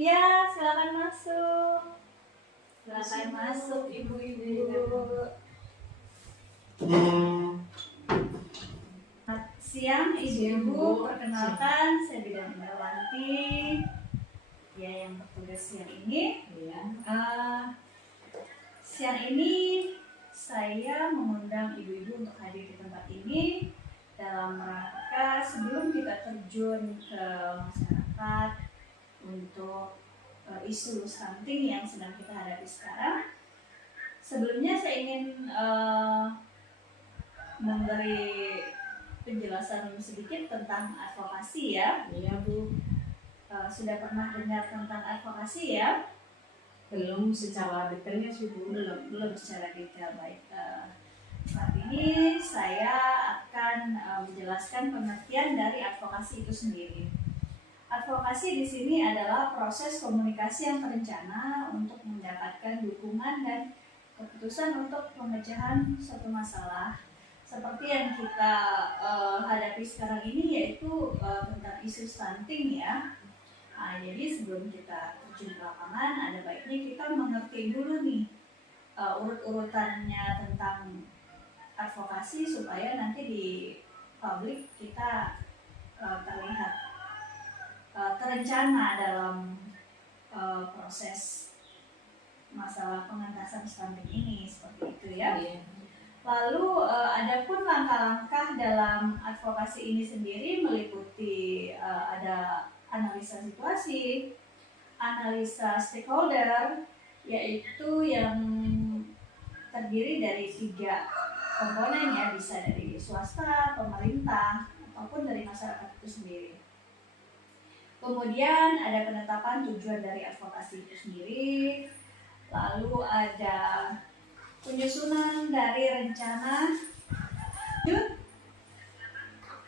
Ya, silakan masuk. Silakan masuk, ibu-ibu. Selamat siang, ibu-ibu. Perkenalkan, saya Bidan Indrawanti. Ya, yang bertugas siang ini. Siang ini saya mengundang ibu-ibu untuk hadir di tempat ini dalam rangka sebelum kita terjun ke masyarakat untuk isu stunting yang sedang kita hadapi sekarang. Sebelumnya saya ingin memberi penjelasan sedikit tentang advokasi ya. Iya Bu. Sudah pernah dengar tentang advokasi ya? Belum secara detailnya sih Bu. Belum secara detail. Baik. Saat ini saya akan menjelaskan pengertian dari advokasi itu sendiri. Advokasi di sini adalah proses komunikasi yang terencana untuk mendapatkan dukungan dan keputusan untuk pemecahan suatu masalah seperti yang kita hadapi sekarang ini, yaitu tentang isu stunting ya. Jadi sebelum kita terjun ke lapangan, ada baiknya kita mengerti dulu nih urut-urutannya tentang advokasi supaya nanti di publik kita terlihat terencana dalam proses masalah pengentasan stunting ini, seperti itu ya. Lalu adapun langkah-langkah dalam advokasi ini sendiri meliputi ada analisa situasi, analisa stakeholder, yaitu yang terdiri dari 3 komponen ya, bisa dari swasta, pemerintah, ataupun dari masyarakat itu sendiri. Kemudian ada penetapan tujuan dari advokasi itu sendiri, lalu ada penyusunan dari rencana,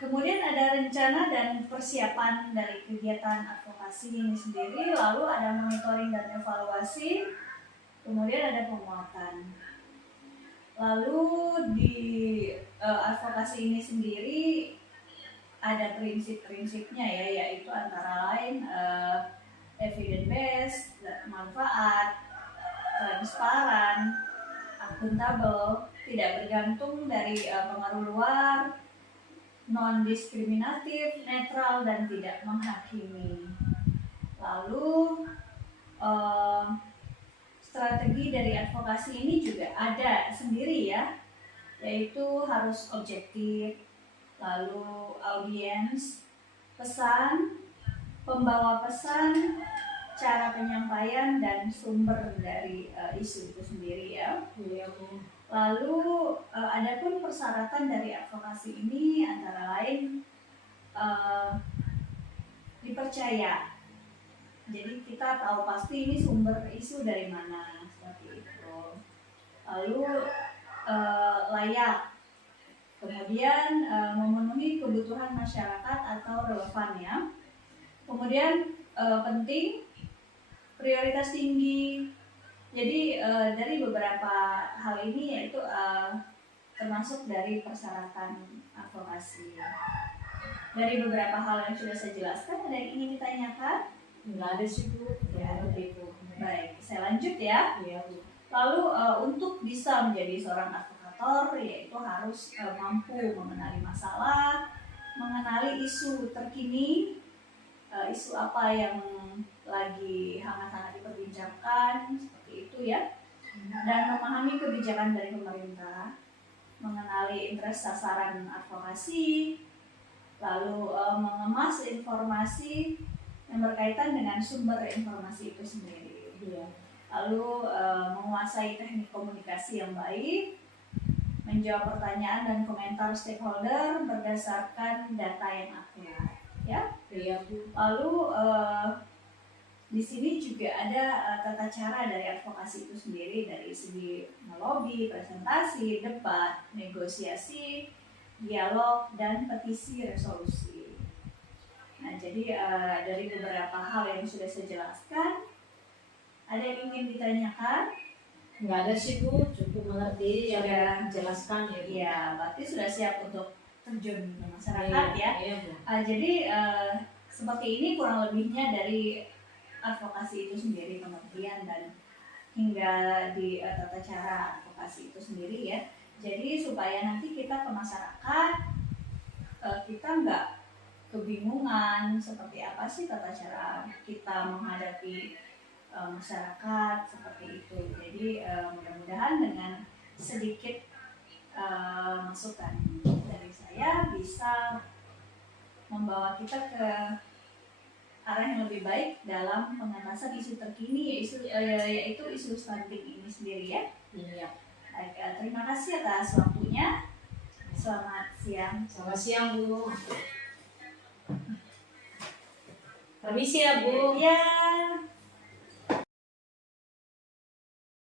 kemudian ada rencana dan persiapan dari kegiatan advokasi ini sendiri, lalu ada monitoring dan evaluasi, kemudian ada penguatan. Lalu di advokasi ini sendiri ada prinsip-prinsipnya ya, yaitu antara lain evidence based, manfaat, transparan, akuntabel, tidak bergantung dari pengaruh luar, non-diskriminatif, netral, dan tidak menghakimi. Lalu strategi dari advokasi ini juga ada sendiri ya, yaitu harus objektif, lalu audiens, pesan, pembawa pesan, cara penyampaian, dan sumber dari isu itu sendiri ya. Lalu adapun persyaratan dari advokasi ini antara lain dipercaya. Jadi kita tahu pasti ini sumber isu dari mana, seperti itu. Lalu layak. Kemudian memenuhi kebutuhan masyarakat atau relevan ya. Kemudian penting, prioritas tinggi. Jadi dari beberapa hal ini yaitu termasuk dari persyaratan advokasi. Dari beberapa hal yang sudah saya jelaskan, ada yang ingin ditanyakan? Enggak ada sih Bu. Ya, begitu. Baik, saya lanjut ya. Iya Bu. Lalu untuk bisa menjadi seorang advokator, yaitu harus mampu mengenali masalah, mengenali isu terkini, isu apa yang lagi hangat-hangat diperbincangkan, seperti itu ya, dan memahami kebijakan dari pemerintah, mengenali interest sasaran advokasi, lalu mengemas informasi yang berkaitan dengan sumber informasi itu sendiri. Lalu menguasai teknik komunikasi yang baik, menjawab pertanyaan dan komentar stakeholder berdasarkan data yang akurat, ya. Lalu di sini juga ada tata cara dari advokasi itu sendiri, dari segi melobi, presentasi, debat, negosiasi, dialog, dan petisi resolusi. Nah, jadi dari beberapa hal yang sudah saya jelaskan, ada yang ingin ditanyakan? Enggak ada sih Bu, cukup mengerti yang dijelaskan ya. Iya, berarti sudah siap untuk terjun ke masyarakat ya. Iya Bu. Jadi seperti ini kurang lebihnya dari advokasi itu sendiri, kementerian dan hingga di tata cara advokasi itu sendiri ya. Jadi supaya nanti kita ke masyarakat, kita nggak kebingungan seperti apa sih tata cara kita menghadapi masyarakat seperti itu. Jadi mudah-mudahan dengan sedikit masukan dari saya bisa membawa kita ke arah yang lebih baik dalam pengentasan isu terkini yaitu isu stunting ini sendiri ya. Iya. Baik, terima kasih atas waktunya. Selamat siang. Selamat siang, Bu. Permisi ya, Bu. Ya.